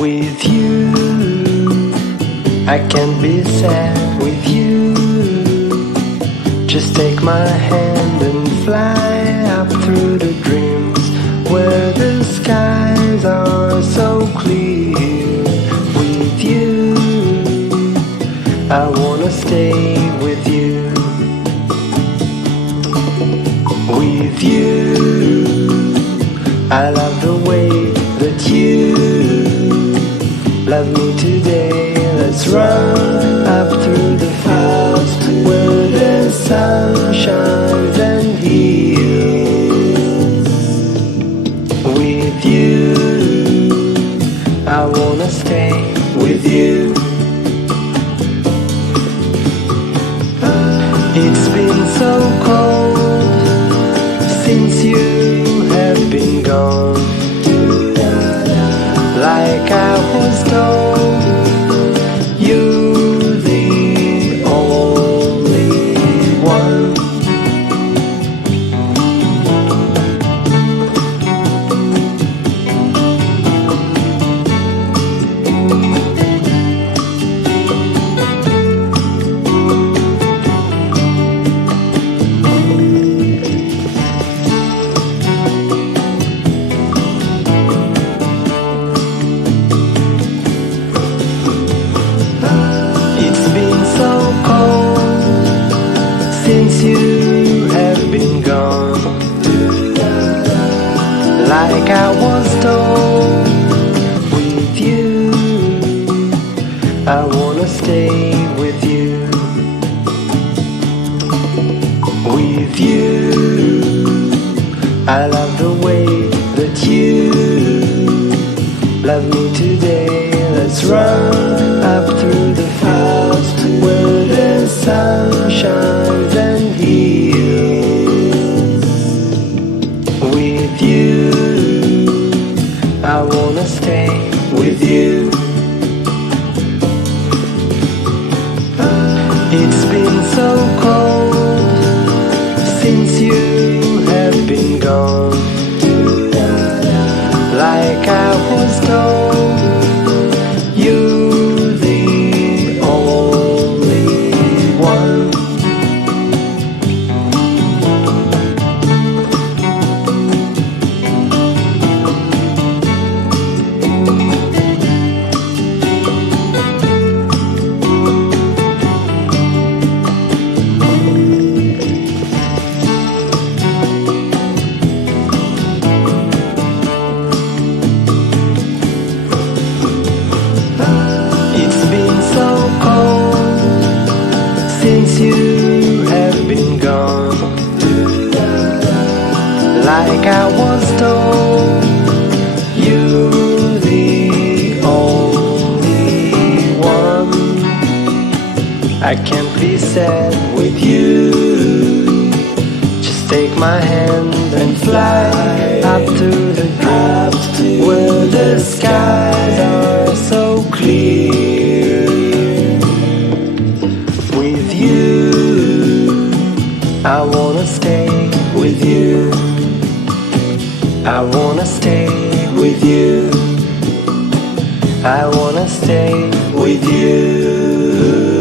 With you, I can't be sad with you. Just take my hand and fly up through the dreams where the skies are so clear. With you, I wanna stay with you. With you, I love the way that you love me today. Let's run up through the fields where the sun shines and heals. With you, I wanna stay with you. It's been so cold since you have been gone. Like I was told, you're the only one. Since you have been gone, like I was told, with you, I wanna stay with you. With you, I love the way that you love me today. Let's run up through the fields where the sun shines and heals. With you, I wanna stay with you. It's been so cold since you have been gone. Like I was told, you're the only one. Since you have been gone, like I was told, you're the only one. I can't be sad with you. Just take my hand and fly up to the dreams where the skies are so clear. With you, I wanna stay with you. I wanna stay with you. I wanna stay with you.